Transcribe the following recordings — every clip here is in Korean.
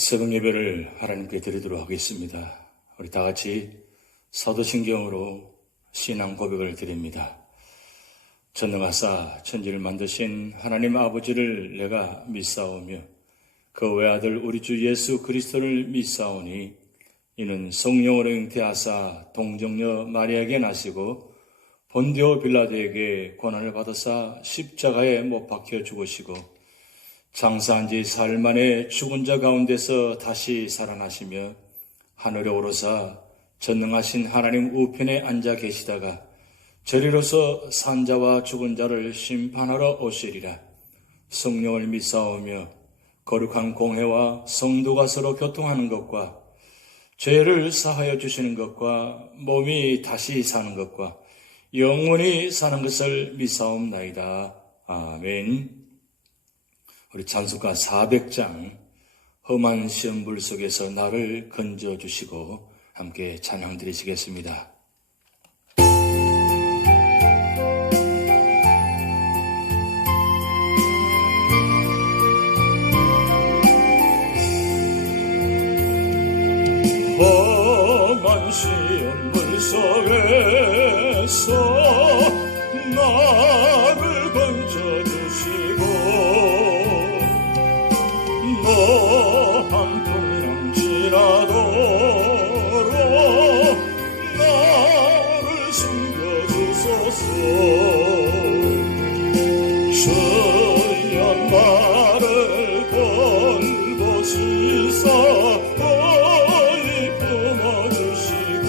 새벽 예배를 하나님께 드리도록 하겠습니다. 우리 다 같이 사도신경으로 신앙 고백을 드립니다. 전능하사 천지를 만드신 하나님 아버지를 내가 믿사오며 그 외아들 우리 주 예수 그리스도를 믿사오니 이는 성령으로 잉태하사 동정녀 마리아에게 나시고 본디오 빌라도에게 고난을 받으사 십자가에 못 박혀 죽으시고 장사한 지 사흘 만에 죽은 자 가운데서 다시 살아나시며 하늘에 오르사 전능하신 하나님 우편에 앉아 계시다가 저리로서 산자와 죽은 자를 심판하러 오시리라. 성령을 믿사오며 거룩한 공회와 성도가 서로 교통하는 것과 죄를 사하여 주시는 것과 몸이 다시 사는 것과 영원히 사는 것을 믿사옵나이다. 아멘. 우리 찬송가 400장 험한 시험불 속에서 나를 건져주시고 함께 찬양 드리시겠습니다. 험한 시험불 속에서 나를 건져주시고 노한 풍랑지라도로 나를 숨겨주소서. 주여 나를 돌보시사 거의 품어주시고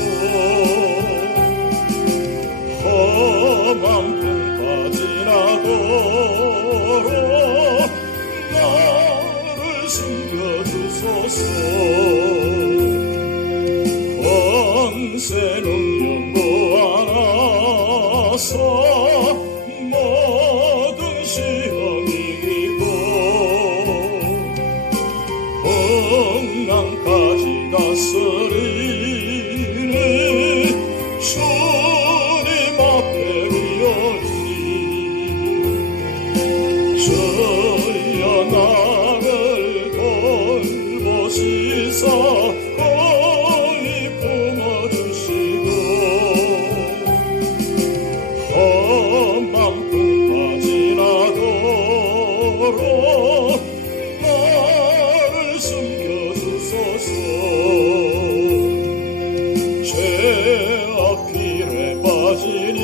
험한 풍파지라도로 숨겨주소서. 권세 능력 무한하사 모든 시험이 이기고 풍랑까지 다스리는 주님 앞에 위하니 주여 나를 돌보시사 거의 품어주시고 험한 풍파지나도록 나를 숨겨주소서. 죄악길에 빠진 이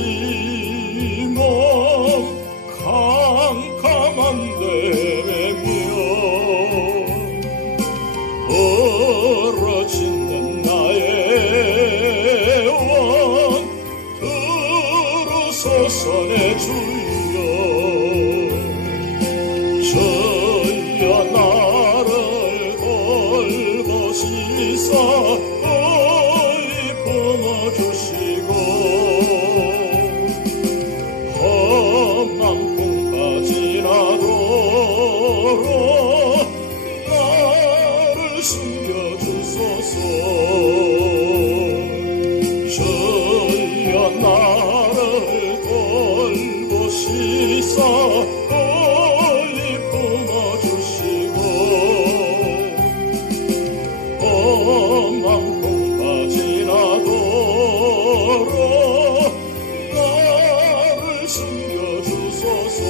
몸 캄캄한데 벌어진는 나의 원 들으소서 내 주여. 주여 나를 돌보시사 거의 품어주시고 험한 풍파지나도록 숨겨주소서. 주여 나를 돌보시사 거의 품어주시고 험한 풍파지나도록 나를 숨겨주소서.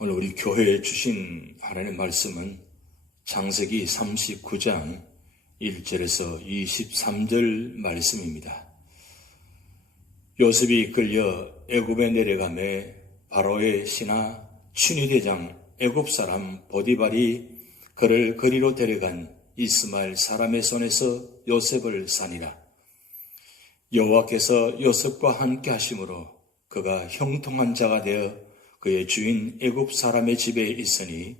오늘 우리 교회에 주신 하나님의 말씀은 창세기 39장 1절에서 23절 말씀입니다. 요셉이 이끌려 애굽에 내려가매 바로의 신하 춘위대장 애굽 사람 보디발이 그를 거리로 데려간 이스마엘 사람의 손에서 요셉을 산이라. 여호와께서 요셉과 함께 하심으로 그가 형통한 자가 되어 그의 주인 애굽 사람의 집에 있으니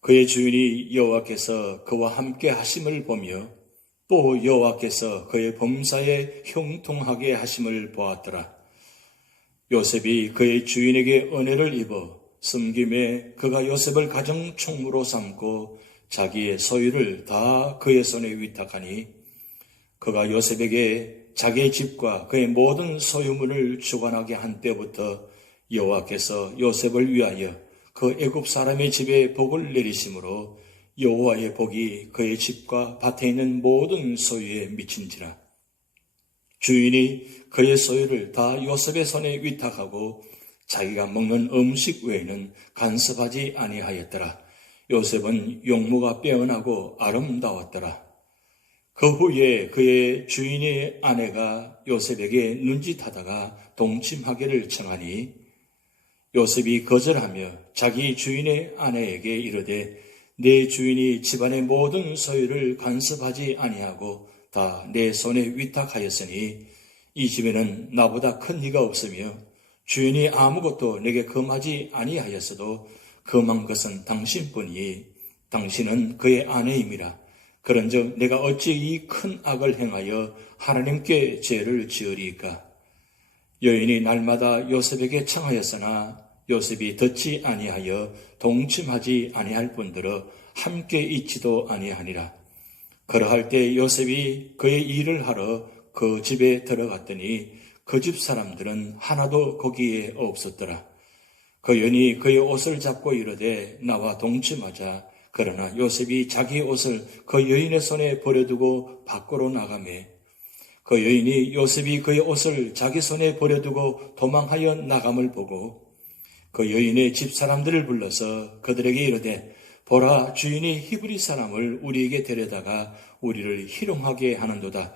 그의 주인이 여호와께서 그와 함께 하심을 보며 또 여호와께서 그의 범사에 형통하게 하심을 보았더라. 요셉이 그의 주인에게 은혜를 입어 섬김에 그가 요셉을 가정 총무로 삼고 자기의 소유를 다 그의 손에 위탁하니 그가 요셉에게 자기의 집과 그의 모든 소유물을 주관하게 한 때부터 여호와께서 요셉을 위하여 그 애굽 사람의 집에 복을 내리심으로 여호와의 복이 그의 집과 밭에 있는 모든 소유에 미친지라. 주인이 그의 소유를 다 요셉의 손에 위탁하고 자기가 먹는 음식 외에는 간섭하지 아니하였더라. 요셉은 용모가 빼어나고 아름다웠더라. 그 후에 그의 주인의 아내가 요셉에게 눈짓하다가 동침하기를 청하니 요셉이 거절하며 자기 주인의 아내에게 이르되 내 주인이 집안의 모든 소유를 간섭하지 아니하고 다 내 손에 위탁하였으니 이 집에는 나보다 큰 이가 없으며 주인이 아무것도 내게 금하지 아니하였어도 금한 것은 당신뿐이니 당신은 그의 아내임이라. 그런즉 내가 어찌 이 큰 악을 행하여 하나님께 죄를 지으리이까. 여인이 날마다 요셉에게 청하였으나 요셉이 듣지 아니하여 동침하지 아니할 뿐더러 함께 있지도 아니하니라. 그러할 때 요셉이 그의 일을 하러 그 집에 들어갔더니 그 집 사람들은 하나도 거기에 없었더라. 그 여인이 그의 옷을 잡고 이르되 나와 동침하자. 그러나 요셉이 자기 옷을 그 여인의 손에 버려두고 밖으로 나가매 그 여인이 요셉이 그의 옷을 자기 손에 버려두고 도망하여 나감을 보고 그 여인의 집 사람들을 불러서 그들에게 이르되 보라, 주인이 히브리 사람을 우리에게 데려다가 우리를 희롱하게 하는도다.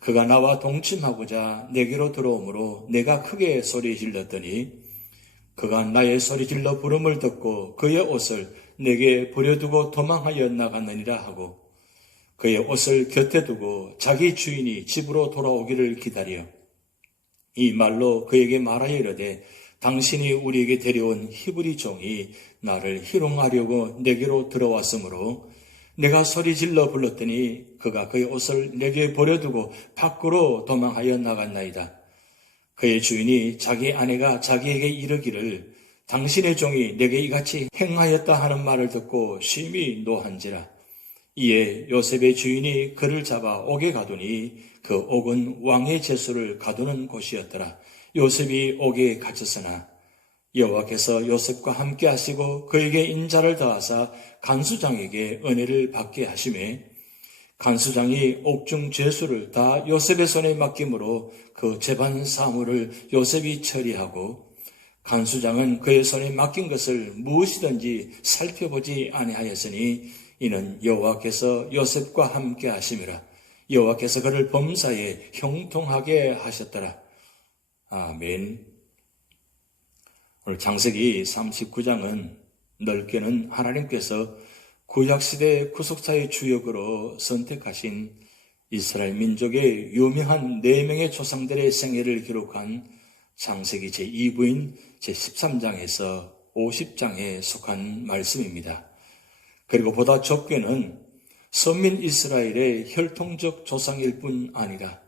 그가 나와 동침하고자 내게로 들어오므로 내가 크게 소리 질렀더니 그가 나의 소리 질러 부름을 듣고 그의 옷을 내게 버려두고 도망하여 나갔느니라 하고 그의 옷을 곁에 두고 자기 주인이 집으로 돌아오기를 기다려 이 말로 그에게 말하여 이르되 당신이 우리에게 데려온 히브리 종이 나를 희롱하려고 내게로 들어왔으므로 내가 소리 질러 불렀더니 그가 그의 옷을 내게 버려두고 밖으로 도망하여 나갔나이다. 그의 주인이 자기 아내가 자기에게 이르기를 당신의 종이 내게 이같이 행하였다 하는 말을 듣고 심히 노한지라. 이에 요셉의 주인이 그를 잡아 옥에 가두니 그 옥은 왕의 제수를 가두는 곳이었더라. 요셉이 옥에 갇혔으나 여호와께서 요셉과 함께 하시고 그에게 인자를 더하사 간수장에게 은혜를 받게 하시매 간수장이 옥중 죄수를 다 요셉의 손에 맡김으로 그 재반 사물을 요셉이 처리하고 간수장은 그의 손에 맡긴 것을 무엇이든지 살펴보지 아니하였으니 이는 여호와께서 요셉과 함께 하심이라. 여호와께서 그를 범사에 형통하게 하셨더라. 아멘. 오늘 창세기 39장은 넓게는 하나님께서 구약시대 구속사의 주역으로 선택하신 이스라엘 민족의 유명한 4명의 조상들의 생애를 기록한 창세기 제2부인 제13장에서 50장에 속한 말씀입니다. 그리고 보다 좁게는 선민 이스라엘의 혈통적 조상일 뿐 아니라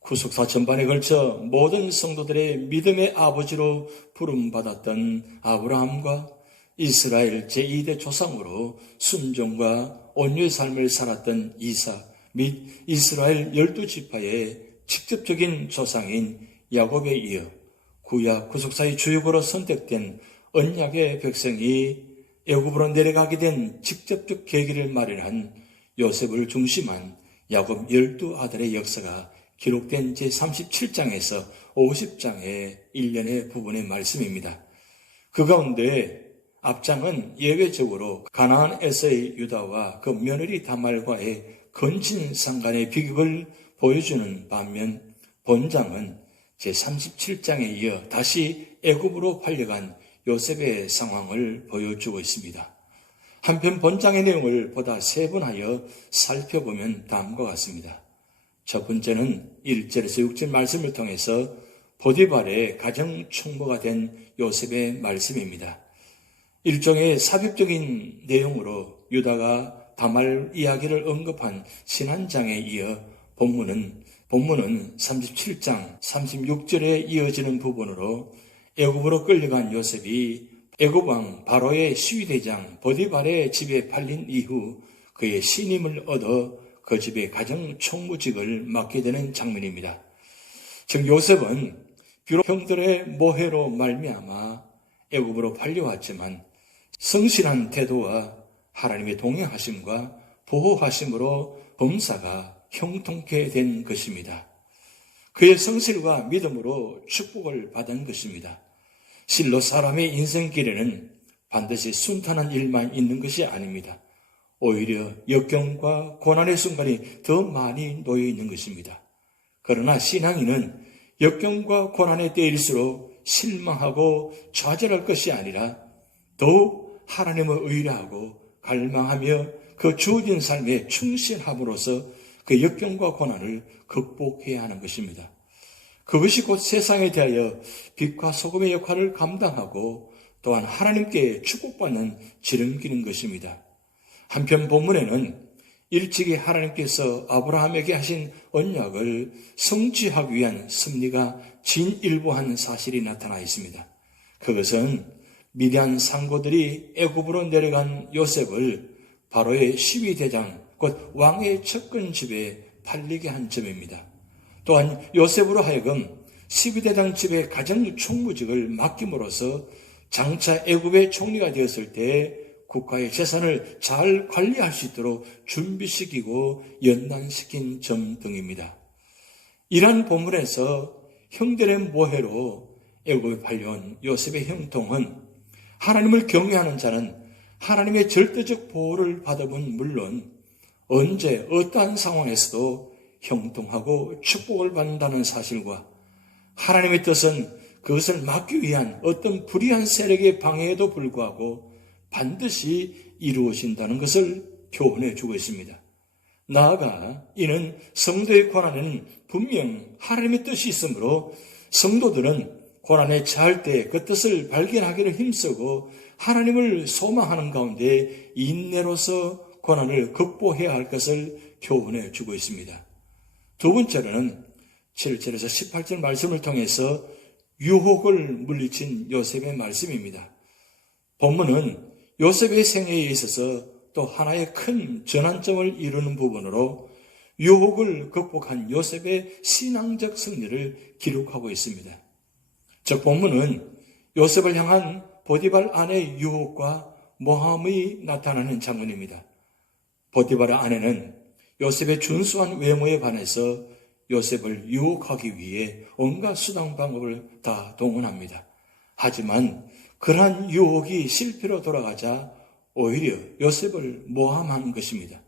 구속사 전반에 걸쳐 모든 성도들의 믿음의 아버지로 부름받았던 아브라함과 이스라엘 제2대 조상으로 순종과 온유의 삶을 살았던 이삭 및 이스라엘 12지파의 직접적인 조상인 야곱에 이어 구약 구속사의 주역으로 선택된 언약의 백성이 애굽으로 내려가게 된 직접적 계기를 마련한 요셉을 중심한 야곱 12아들의 역사가 기록된 제37장에서 50장의 일련의 부분의 말씀입니다. 그 가운데 앞장은 예외적으로 가나안에서의 유다와 그 며느리 다말과의 근친상간의 비극을 보여주는 반면 본장은 제37장에 이어 다시 애굽으로 팔려간 요셉의 상황을 보여주고 있습니다. 한편 본장의 내용을 보다 세분하여 살펴보면 다음과 같습니다. 첫 번째는 1절에서 6절 말씀을 통해서 보디발의 가정 총무가 된 요셉의 말씀입니다. 일종의 삽입적인 내용으로 유다가 다말 이야기를 언급한 신한장에 이어 본문은 37장 36절에 이어지는 부분으로 애굽으로 끌려간 요셉이 애굽 왕 바로의 시위대장 보디발의 집에 팔린 이후 그의 신임을 얻어 그 집의 가정 총무직을 맡게 되는 장면입니다. 즉 요셉은 비록 형들의 모해로 말미암아 애굽으로 팔려왔지만 성실한 태도와 하나님의 동행하심과 보호하심으로 범사가 형통케 된 것입니다. 그의 성실과 믿음으로 축복을 받은 것입니다. 실로 사람의 인생길에는 반드시 순탄한 일만 있는 것이 아닙니다. 오히려 역경과 고난의 순간이 더 많이 놓여 있는 것입니다. 그러나 신앙인은 역경과 고난의 때일수록 실망하고 좌절할 것이 아니라 더욱 하나님을 의뢰하고 갈망하며 그 주어진 삶에 충실함으로써 그 역경과 고난을 극복해야 하는 것입니다. 그것이 곧 세상에 대하여 빛과 소금의 역할을 감당하고 또한 하나님께 축복받는 지름길인 것입니다. 한편 본문에는 일찍이 하나님께서 아브라함에게 하신 언약을 성취하기 위한 섭리가 진일보한 사실이 나타나 있습니다. 그것은 미디안 상고들이 애굽으로 내려간 요셉을 바로의 시위대장, 곧 왕의 측근집에 팔리게 한 점입니다. 또한 요셉으로 하여금 시위대장 집의 가정 총무직을 맡김으로써 장차 애굽의 총리가 되었을 때 국가의 재산을 잘 관리할 수 있도록 준비시키고 연단시킨 점 등입니다. 이러한 본문에서 형들의 모해로 애굽에 팔려온 요셉의 형통은 하나님을 경외하는 자는 하나님의 절대적 보호를 받으면 물론 언제 어떠한 상황에서도 형통하고 축복을 받는다는 사실과 하나님의 뜻은 그것을 막기 위한 어떤 불의한 세력의 방해에도 불구하고 반드시 이루어진다는 것을 교훈해 주고 있습니다. 나아가 이는 성도의 고난에는 분명 하나님의 뜻이 있으므로 성도들은 고난에 처할 때 그 뜻을 발견하기를 힘쓰고 하나님을 소망하는 가운데 인내로서 고난을 극복해야 할 것을 교훈해 주고 있습니다. 두 번째로는 7절에서 18절 말씀을 통해서 유혹을 물리친 요셉의 말씀입니다. 본문은 요셉의 생애에 있어서 또 하나의 큰 전환점을 이루는 부분으로 유혹을 극복한 요셉의 신앙적 승리를 기록하고 있습니다. 즉 본문은 요셉을 향한 보디발 아내의 유혹과 모함이 나타나는 장면입니다. 보디발 아내는 요셉의 준수한 외모에 반해서 요셉을 유혹하기 위해 온갖 수단 방법을 다 동원합니다. 하지만 그러한 유혹이 실패로 돌아가자 오히려 요셉을 모함한 것입니다.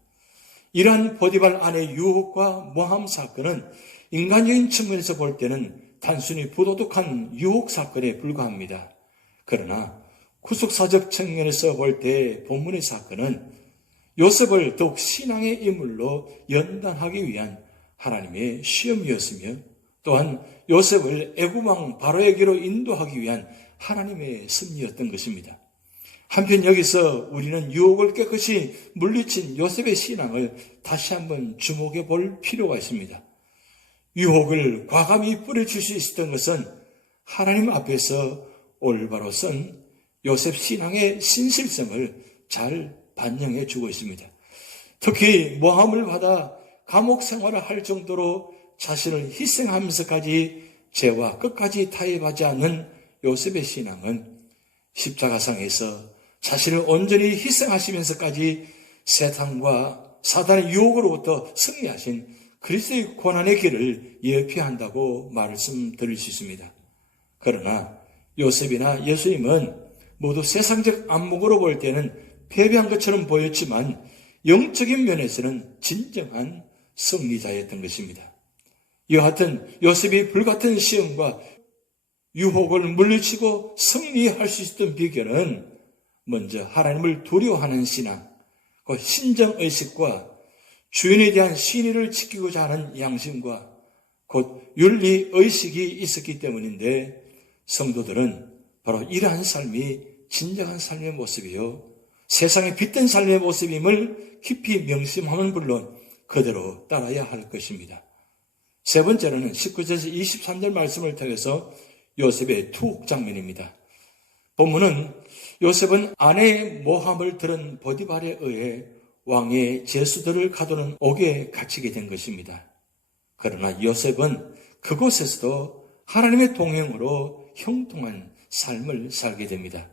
이러한 보디발 아내의 유혹과 모함 사건은 인간적인 측면에서 볼 때는 단순히 부도덕한 유혹 사건에 불과합니다. 그러나 구속사적 측면에서 볼 때 본문의 사건은 요셉을 더욱 신앙의 인물로 연단하기 위한 하나님의 시험이었으며 또한 요셉을 애굽왕 바로에게로 인도하기 위한 하나님의 섭리였던 것입니다. 한편 여기서 우리는 유혹을 깨끗이 물리친 요셉의 신앙을 다시 한번 주목해 볼 필요가 있습니다. 유혹을 과감히 뿌려칠 수 있었던 것은 하나님 앞에서 올바로 선 요셉 신앙의 신실성을 잘 반영해 주고 있습니다. 특히 모함을 받아 감옥 생활을 할 정도로 자신을 희생하면서까지 죄와 끝까지 타협하지 않는 요셉의 신앙은 십자가상에서 자신을 온전히 희생하시면서까지 세상과 사단의 유혹으로부터 승리하신 그리스도의 고난의 길을 예표한다고 말씀드릴 수 있습니다. 그러나 요셉이나 예수님은 모두 세상적 안목으로 볼 때는 패배한 것처럼 보였지만 영적인 면에서는 진정한 승리자였던 것입니다. 이와 같은 요셉이 불같은 시험과 유혹을 물리치고 승리할 수 있었던 비결은 먼저 하나님을 두려워하는 신앙, 그 신정의식과 주인에 대한 신의를 지키고자 하는 양심과 곧 윤리의식이 있었기 때문인데 성도들은 바로 이러한 삶이 진정한 삶의 모습이요 세상에 빗된 삶의 모습임을 깊이 명심하면 물론 그대로 따라야 할 것입니다. 세 번째로는 19절에서 23절 말씀을 통해서 요셉의 투옥 장면입니다. 본문은 요셉은 아내의 모함을 들은 보디발에 의해 왕의 제수들을 가두는 옥에 갇히게 된 것입니다. 그러나 요셉은 그곳에서도 하나님의 동행으로 형통한 삶을 살게 됩니다.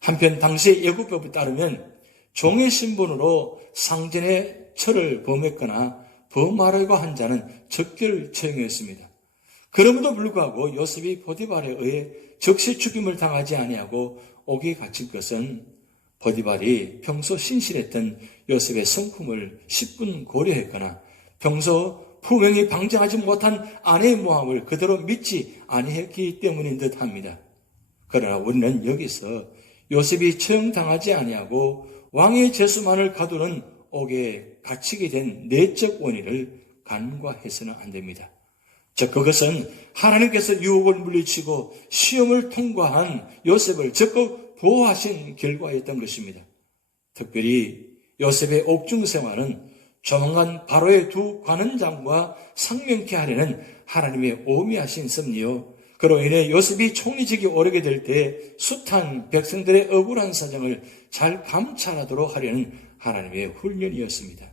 한편 당시의 애국법에 따르면 종의 신분으로 상전의 철을 범했거나 범하려고 한 자는 적결 처형이었습니다. 그럼에도 불구하고 요셉이 보디발에 의해 적시 죽임을 당하지 아니하고 옥에 갇힌 것은 보디발이 평소 신실했던 요셉의 성품을 10분 고려했거나 평소 분명히 방장하지 못한 아내의 모함을 그대로 믿지 아니했기 때문인 듯합니다. 그러나 우리는 여기서 요셉이 처형당하지 아니하고 왕의 제수만을 가두는 옥에 갇히게 된 내적 원인을 간과해서는 안 됩니다. 즉 그것은 하나님께서 유혹을 물리치고 시험을 통과한 요셉을 적극 보호하신 결과였던 것입니다. 특별히 요셉의 옥중 생활은 조만간 바로의 두 관원장과 상명케 하려는 하나님의 오미하신 섭리요, 그로 인해 요셉이 총리직에 오르게 될 때 숱한 백성들의 억울한 사정을 잘 감찰하도록 하려는 하나님의 훈련이었습니다.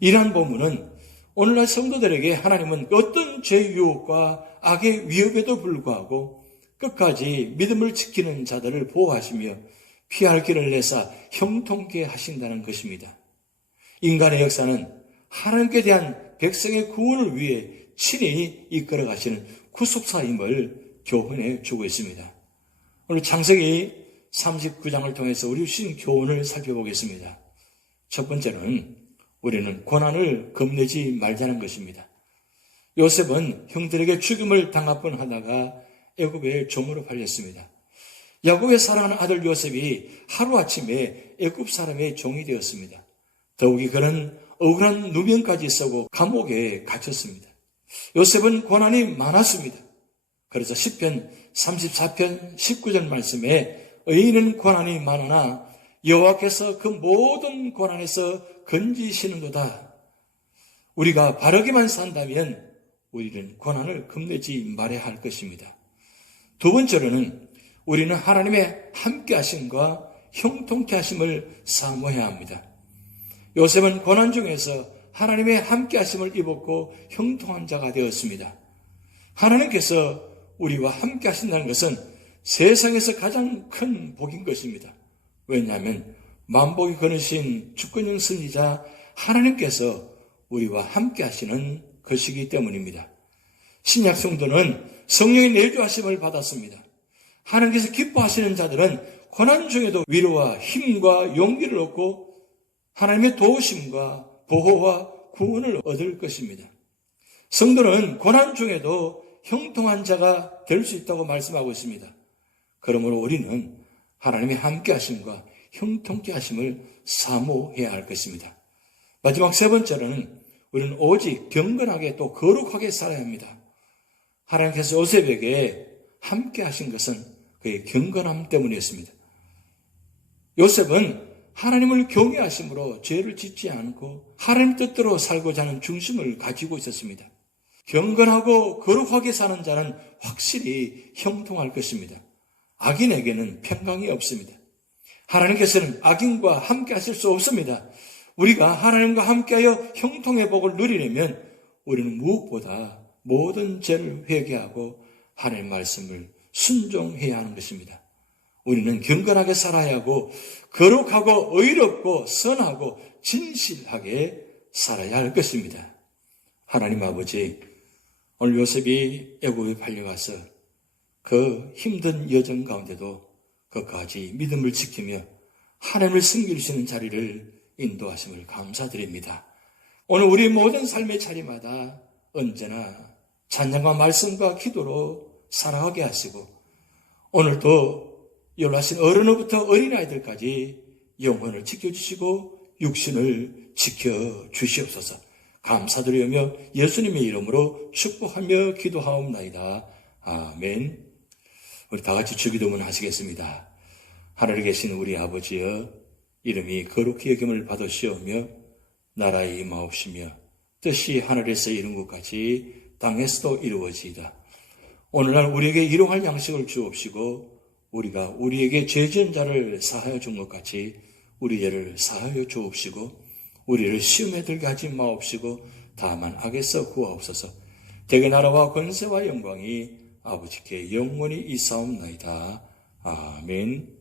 이러한 본문은 오늘날 성도들에게 하나님은 어떤 죄의 유혹과 악의 위협에도 불구하고 끝까지 믿음을 지키는 자들을 보호하시며 피할 길을 내사 형통케 하신다는 것입니다. 인간의 역사는 하나님께 대한 백성의 구원을 위해 친히 이끌어 가시는 구속사임을 교훈해 주고 있습니다. 오늘 창세기 39장을 통해서 우리 주신 교훈을 살펴보겠습니다. 첫 번째는 우리는 고난을 겁내지 말자는 것입니다. 요셉은 형들에게 죽임을 당할 뻔하다가 애굽의 종으로 팔렸습니다. 야곱의 사랑하는 아들 요셉이 하루아침에 애굽 사람의 종이 되었습니다. 더욱이 그는 억울한 누명까지 쓰고 감옥에 갇혔습니다. 요셉은 고난이 많았습니다. 그래서 시편 34편 19절 말씀에 의인은 고난이 많으나 여호와께서 그 모든 고난에서 건지시는도다. 우리가 바르게만 산다면 우리는 고난을 겁내지 말아야 할 것입니다. 두 번째로는 우리는 하나님의 함께 하심과 형통케 하심을 사모해야 합니다. 요셉은 고난 중에서 하나님의 함께 하심을 입었고 형통한 자가 되었습니다. 하나님께서 우리와 함께 하신다는 것은 세상에서 가장 큰 복인 것입니다. 왜냐하면 만복이 거느신 주권형 승리자 하나님께서 우리와 함께 하시는 것이기 때문입니다. 신약 성도는 성령의 내주하심을 받았습니다. 하나님께서 기뻐하시는 자들은 고난 중에도 위로와 힘과 용기를 얻고 하나님의 도우심과 보호와 구원을 얻을 것입니다. 성도는 고난 중에도 형통한 자가 될 수 있다고 말씀하고 있습니다. 그러므로 우리는 하나님의 함께 하심과 형통케 하심을 사모해야 할 것입니다. 마지막 세 번째로는 우리는 오직 경건하게 또 거룩하게 살아야 합니다. 하나님께서 요셉에게 함께 하신 것은 그의 경건함 때문이었습니다. 요셉은 하나님을 경외하심으로 죄를 짓지 않고 하나님 뜻대로 살고자 하는 중심을 가지고 있었습니다. 경건하고 거룩하게 사는 자는 확실히 형통할 것입니다. 악인에게는 평강이 없습니다. 하나님께서는 악인과 함께 하실 수 없습니다. 우리가 하나님과 함께하여 형통의 복을 누리려면 우리는 무엇보다 모든 죄를 회개하고 하나님의 말씀을 순종해야 하는 것입니다. 우리는 경건하게 살아야 하고 거룩하고 의롭고 선하고 진실하게 살아야 할 것입니다. 하나님 아버지, 오늘 요셉이 애굽에 팔려가서 그 힘든 여정 가운데도 끝까지 믿음을 지키며 하나님을 섬길 수 있는 자리를 인도하심을 감사드립니다. 오늘 우리 모든 삶의 자리마다 언제나 찬양과 말씀과 기도로 살아가게 하시고 오늘도 연락하신 어른으로부터 어린아이들까지 영혼을 지켜주시고 육신을 지켜주시옵소서. 감사드리며 예수님의 이름으로 축복하며 기도하옵나이다. 아멘. 우리 다 같이 주기도문 하시겠습니다. 하늘에 계신 우리 아버지여, 이름이 거룩히 여김을 받으시오며 나라에 임하옵시며 뜻이 하늘에서 이룬 것 같이 땅에서도 이루어지이다. 오늘날 우리에게 일용할 양식을 주옵시고 우리가 우리에게 죄 지은 자를 사하여 준 것 같이 우리 죄를 사하여 주옵시고 우리를 시험에 들게 하지 마옵시고 다만 악에서 구하옵소서. 대개 나라와 권세와 영광이 아버지께 영원히 있사옵나이다. 아멘.